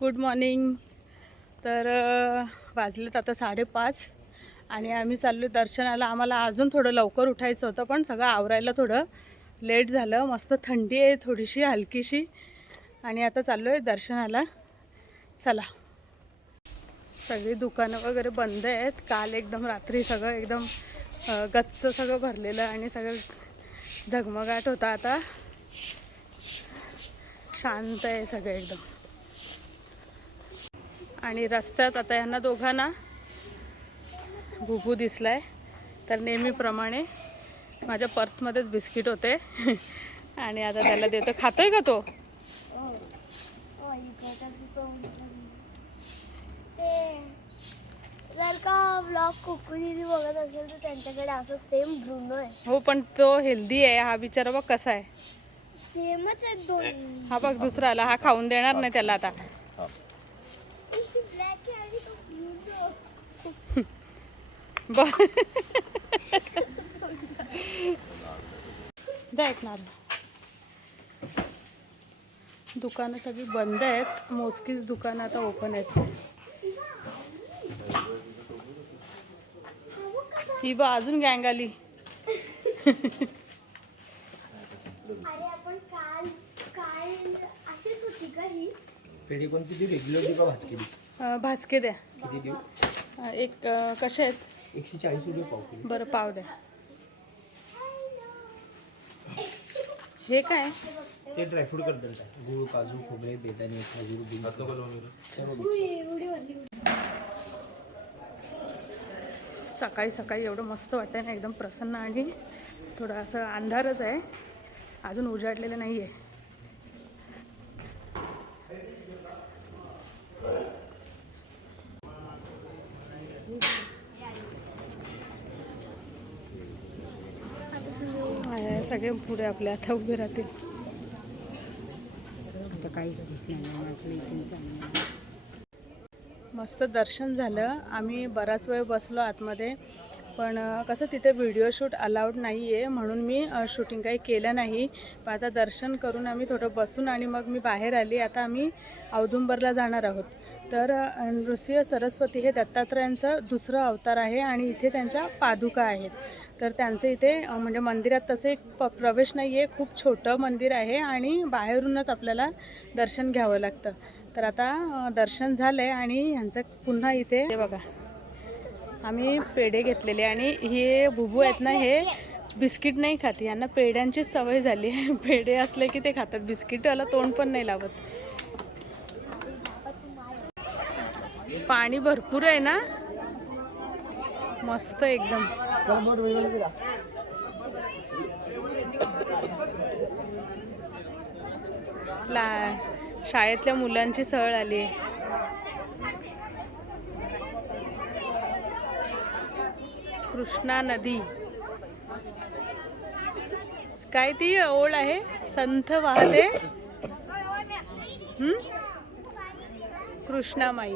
Good morning. तर वाजलेत आता साडेपाच आणि आम्ही चाललो दर्शनाला. आम्हाला अजून थोडं लवकर उठायचं होतं पण सगळं आवरायला थोडं लेट झालं. मस्त थंडी आहे थोडीशी हलकीशी. आणि आता चाललो आहे दर्शनाला. चला. सगळी दुकानं वगैरे बंद आहेत. काल एकदम रात्री सगळं एकदम गच्च सगळं भरलेलं आणि सगळं झगमगाट होता आता. शांत आहे सगळं एकदम. आणि रस्त्यात आता यांना दोघांना भुभू दिसलाय. तर नेहमीप्रमाणे माझ्या पर्समध्येच बिस्किट होते. आणि आता त्याला देतो. खातोय का तो? जर का ब्लॉग कुकुलीने बघत असेल तर त्यांच्याकडे असं सेम ब्रुनो आहे. हो पण तो हेल्दी आहे. हा बिचारा बघ कसा आहे. सेमच आहेत दोन. हा बघ दुसरा आला हा खाऊन देणार नाही त्याला आता ब्लॅक आहे आणि तो ब्रुनो ब द्या एक नारळ. दुकानं सगळी बंद आहेत. मोजकीच दुकानं आता ओपन आहेत. ही बा अजून गँग आली. अरे आपण काल काल अशीच होती का ही? पेढी कोणती? अं, भाजके द्या. एक कसे आहेत? एकशे चाळीस रुपये पाव किलो. बरं पाव द्या. हे काय? ते ड्रायफ्रूट करतात गुळ काजू खोबरे बेदाणे खजूर सर्व सकाळी सकाळी एवढं मस्त वाटतंय ना एकदम प्रसन्न आणि थोडं असं अंधारच आहे. अजून उजाडलेलं नाही आहे आहे, सगळे पुढे आपले आता उभे राहतील. मस्त दर्शन झालं. आम्ही बराच वेळ बसलो आतमध्ये पण कसं तिथे व्हिडिओ शूट अलाउड नाही आहे म्हणून मी शूटिंग काही केलं नाही. पण आता दर्शन करून आम्ही थोडं बसून आणि मग मी बाहेर आली. आता आम्ही औदुंबरला जाणार आहोत. तर नृसिंह सरस्वती हे दत्तात्रयांचं दुसरं अवतार आहे आणि इथे त्यांच्या पादुका आहेत. तर त्यांचं इथे म्हणजे मंदिरात तसे एक प प्रवेश नाही आहे खूप छोटं मंदिर आहे आणि बाहेरूनच आपल्याला दर्शन घ्यावं लागतं. तर आता दर्शन झालं आहे आणि ह्यांचं पुन्हा इथे बघा. आम्ही पेढे घेतलेले आणि हे भुबू आहेत ना हे बिस्किट नाही खात. यांना पेढ्यांचीच सवय झाली आहे. पेढे असले की ते खातात. बिस्किटवाला तोंड पण नाही लावत. पाणी भरपूर आहे ना? मस्त एकदम. ला शाळेतल्या मुलांची सहळ आली. आहे कृष्णा नदी. काय ती ओळ आहे? संथ वाहते. कृष्णामाई.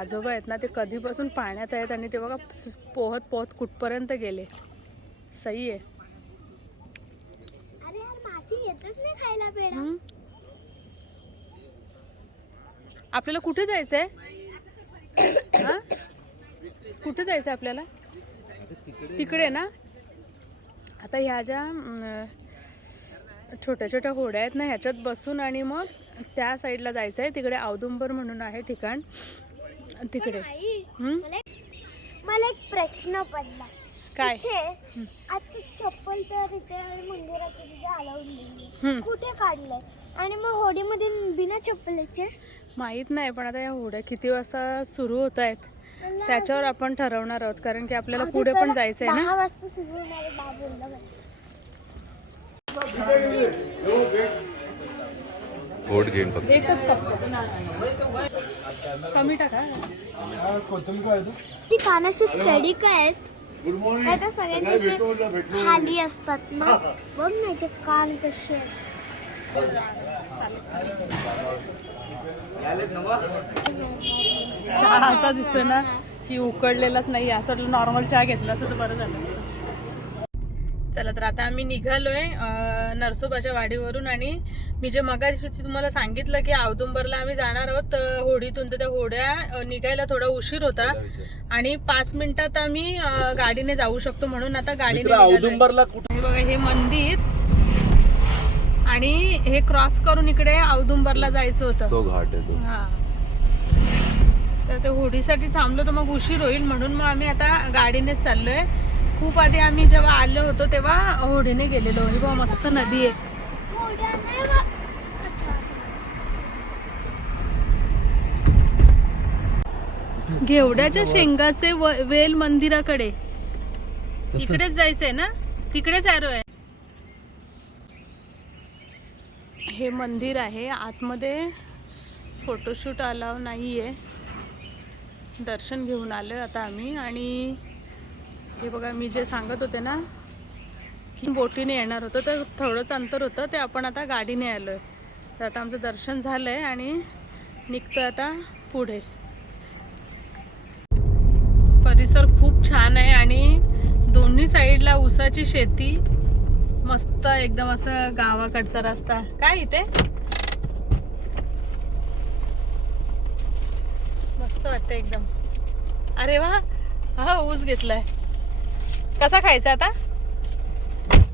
आजोबा आहेत ना ते कधीपासून पाण्यात आहेत आणि ते बघा पोहत पोहत कुठपर्यंत गेले. सही आहे? आपल्याला कुठे जायचं आहे हा? कुठे जायचं आपल्याला? तिकडे ना? आता ह्या ज्या छोट्या छोट्या होड्या आहेत ना ह्याच्यात बसून आणि मग त्या साईडला जायचं आहे तिकडे औदुंबर म्हणून आहे ठिकाण. तिकडे? मला एक प्रश्न पडला. काय? इथे आता चप्पल तर इथे मंदिरात तिथे अलाउड नाही. कुठे काढलंय? आणि मग होडीमध्ये बिना चप्पलाचे? माहीत नाही पण आता या होड्या किती वाजता सुरू होत आहेत त्याच्यावर आपण ठरवणार आहोत कारण की आपल्याला पुढे पण जायचं आहे ना? दहा वाजता सुरू होणार आहे बोलला घेईन फक्त. एकच फक्त कमी टाका. ती कानाची स्टडी काय आहेत सगळ्यांचे खाली असतात ना बघ ना याचे कान कसे चहा असा दिसतोय ना की उकडलेलाच नाही असं वाटलं नॉर्मल चहा घेतला असं तर बरं झालं. चला तर आता आम्ही निघालोय नरसोबाच्या वाडीवरून आणि मी जे मगाशी तुम्हाला सांगितलं की औदुंबरला आम्ही जाणार आहोत होडीतून तर त्या होड्या निघायला थोडा उशीर होता. आणि पाच मिनिटात आम्ही गाडीने जाऊ शकतो म्हणून आता गाडीने. औदुंबरला कुठे? बघा हे मंदिर. आणि हे क्रॉस करून इकडे औदुंबरला जायचं होतं. तो घाट आहे हा. तर ते होडीसाठी थांबलो तर मग उशीर होईल म्हणून मग आम्ही आता गाडीनेच चाललोय. खूप आधी आम्ही जेव्हा आलो होतो तेव्हा होडीने गेलेलो. हे बघा मस्त नदी आहे. बा-. घेवड्याच्या शेंगाचे व- वेल मंदिराकडे. तिकडेच जायचंय ना? तिकडेच ॲरो आहे. हे मंदिर आहे. आतमध्ये फोटोशूट अलाव नाही आहे दर्शन घेऊन आलो आता आम्ही. आणि हे बघा मी जे सांगत होते ना की बोटीने येणार होतं तर थोडंच अंतर होतं ते आपण आता गाडीने आलो आहे तर आता आमचं दर्शन झालं आहे आणि निघतो आता पुढे. परिसर खूप छान आहे आणि दोन्ही साईडला ऊसाची शेती. मस्त एकदम असं गावाकडचा रस्ता. काय इथे? मस्त वाटतं एकदम. अरे वा! हा ऊस घेतलाय. कसा खायचा आता?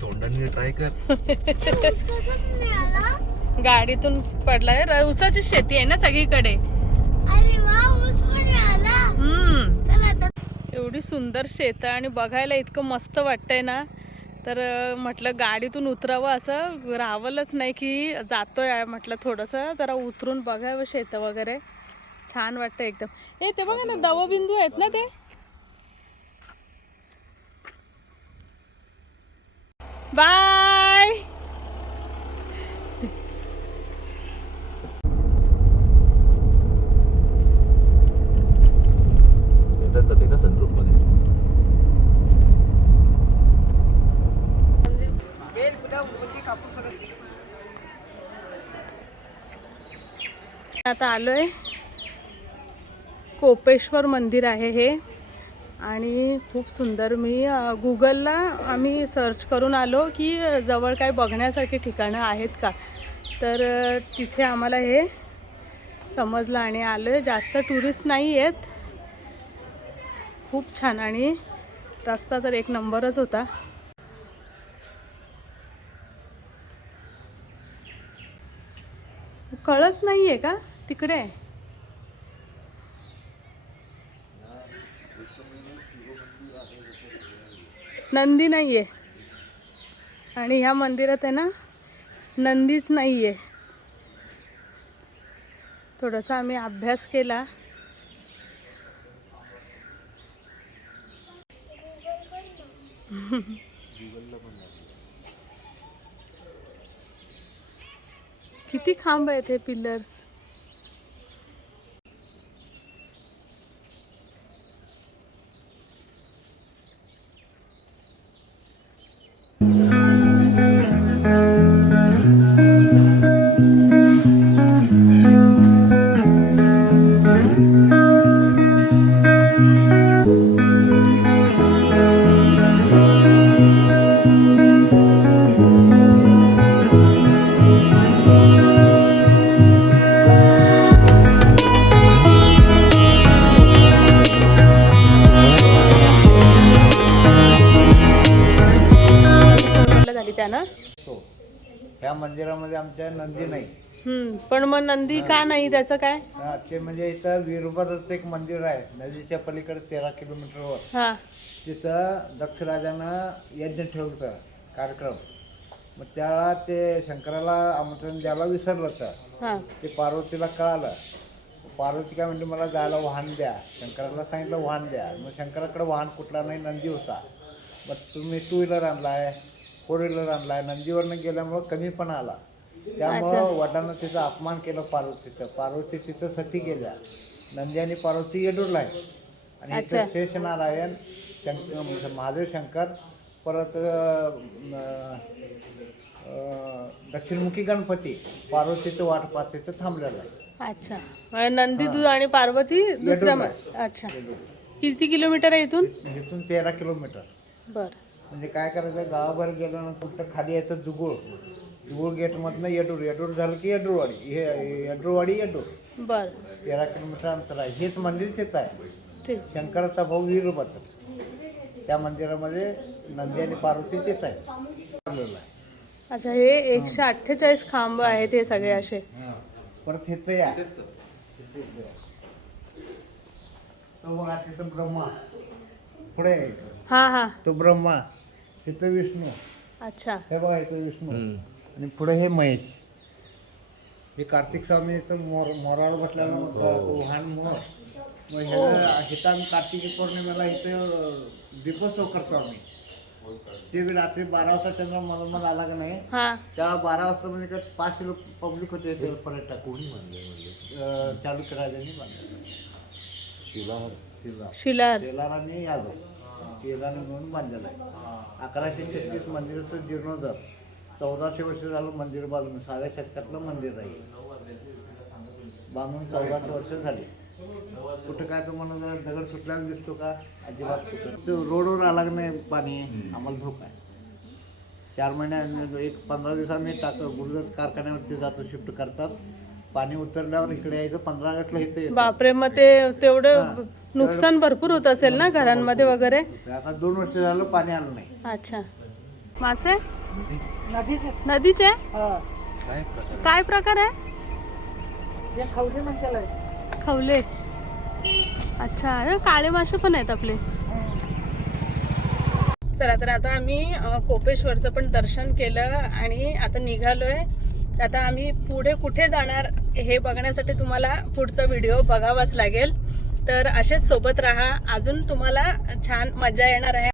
तोंडाने ट्राय कर. गाडीतून पडलाय. र- ऊसाची शेती आहे ना सगळीकडे. अरे वा ऊस पण मिळाला हम्म. चल आता. एवढी सुंदर शेतं आणि बघायला इतकं मस्त वाटतंय ना. तर म्हटलं गाडीतून उतरावं असं. रावलंच नाही की जातोय आहे म्हटलं थोडंसं. जरा उतरून बघावं शेतं वगैरे. छान वाटतं एकदम. ए ते बघा ना दवबिंदू आहेत ना ते? बाय आता आलोय कोपेश्वर मंदिर आहे हे. आणि खूप सुंदर मी गुगलला आम्ही सर्च करून आलो की जवळ काय बघण्यासारखी ठिकाणं आहेत का? तर तिथे आम्हाला हे समजलं आणि आलं. जास्त टुरिस्ट नाही आहेत. खूप छान आणि रस्ता तर एक नंबरच होता. कळस नाही आहे का? तिकडे? नंदी नाही आहे आणि ह्या मंदिरात आहे ना नंदीच नाही आहे थोडासा आम्ही अभ्यास केला. किती खांब आहेत हे पिलर्स? ह्या मंदिरामध्ये आमच्या नंदी नाही. हम्म पण मग नंदी का नाही? त्याचं काय? हा, ते म्हणजे इथं वीरभद्रचं एक मंदिर आहे. नदीच्या पलीकडे तेरा किलोमीटरवर हा. तिथं दक्ष राजानं यज्ञ ठेवलं होतं कार्यक्रम. मग त्याला ते शंकराला आमंत्रण द्यायला विसरलं होतं. हा. ते पार्वतीला कळालं. पार्वती काय म्हणते मला जायला वाहन द्या. शंकराला सांगितलं वाहन द्या. मग शंकराकडे वाहन कुठला नाही नंदी होता. मग तुम्ही टू व्हीलर आणलाय. फोर व्हीलर आणलाय नंदीवरनं गेल्यामुळं कमीपणा आला. त्यामुळं वडिलांना तिचा अपमान केला पार्वतीचं. पार्वती तिथं सती गेल्या. नंदी आणि पार्वती येडूरला आहे आणि अच्छा. इथं शेषनारायण शंकर महादेव शंकर परत दक्षिणमुखी गणपती. पार्वतीचं वाट पाहत तिथं थांबलेलं आहे. अच्छा. म्हणजे नंदी तू आणि पार्वती दुसऱ्या अच्छा. किती किलोमीटर आहे इथून? इथून तेरा किलोमीटर. बर. म्हणजे काय करायचं गावाभर गेल्यानंतर कुठं खाली यायचं जुगुळ. जुगुळ गेटमधनं येडूर येडूर झालं की येडूरवाडी. हे येडूरवाडी येडूर. बर. तेरा किलोमीटर अंतर आहे. हेच मंदिर तिथं आहे. ठीक. शंकराचा भाऊ वीरभद्र. त्या मंदिरामध्ये नंदी आणि पार्वती तिथं आहे. आहे. अच्छा हे एकशे अठ्ठेचाळीस खांब आहेत हे सगळे असे. परत इथं या. तो बघा तिथं ब्रह्मा. पुढे. यायचं. हा हा. तो ब्रह्मा. तिथं विष्णू. अच्छा. हे बघा इथं विष्णू. आणि पुढे हे महेश. हे कार्तिक स्वामी इथं मोर मोरावर बसलेला तो लहान मोर. मग ह्याला इथं आम्ही कार्तिकी पौर्णिमेला इथं दीपोत्सव करतो आम्ही. ते बी रात्री बारा वाजता चंद्र मला मला आला का नाही हा. त्यावेळा बारा वाजता म्हणजे का पाच किलो पब्लिक होते इथे. पर्यटक कोणी बांधले चालू राजांनी बांधले शिला शिला शिलार तेलाराने यादव. तेलाने म्हणून बांधलेलं आहे. अकराशे छत्तीस मंदिराचं जीर्णोद्धार चौदाशे वर्ष झालं मंदिर बांधून साध्या शतकातलं मंदिर आहे. बांधून चौदाशे वर्ष झाली. कुठं काय तुम्हाला जरा दगड सुटल्याला दिसतो का? अजिबात कुठं तो रोडवर आला नाही पाणी? आम्हाला धोका आहे. चार महिन्या एक पंधरा दिवस आम्ही टाक गुरुदास कारखान्यावरती जातो शिफ्ट करतात. पाणी उतरल्यावर इकडे यायचं पंधरा ऑगस्टला इथे येतं. बापरे मग ते तेवढं नुकसान भरपूर होत असेल ना घरांमध्ये वगैरे? आता दोन वर्ष झालं पाणी आलं नाही. अच्छा. मासे? नदीचे. काय प्रकार? काय प्रकार आहे? खवले अच्छा अरे काळे मासे पण आहेत आपले. चला तर आता आम्ही अ, कोपेश्वरचं पण दर्शन केलं आणि आता निघालोय. आता आम्ही पुढे कुठे जाणार हे बघण्यासाठी तुम्हाला पुढचा व्हिडिओ बघावाच लागेल. तर असेच सोबत राहा. अजून तुम्हाला छान मजा येणार आहे.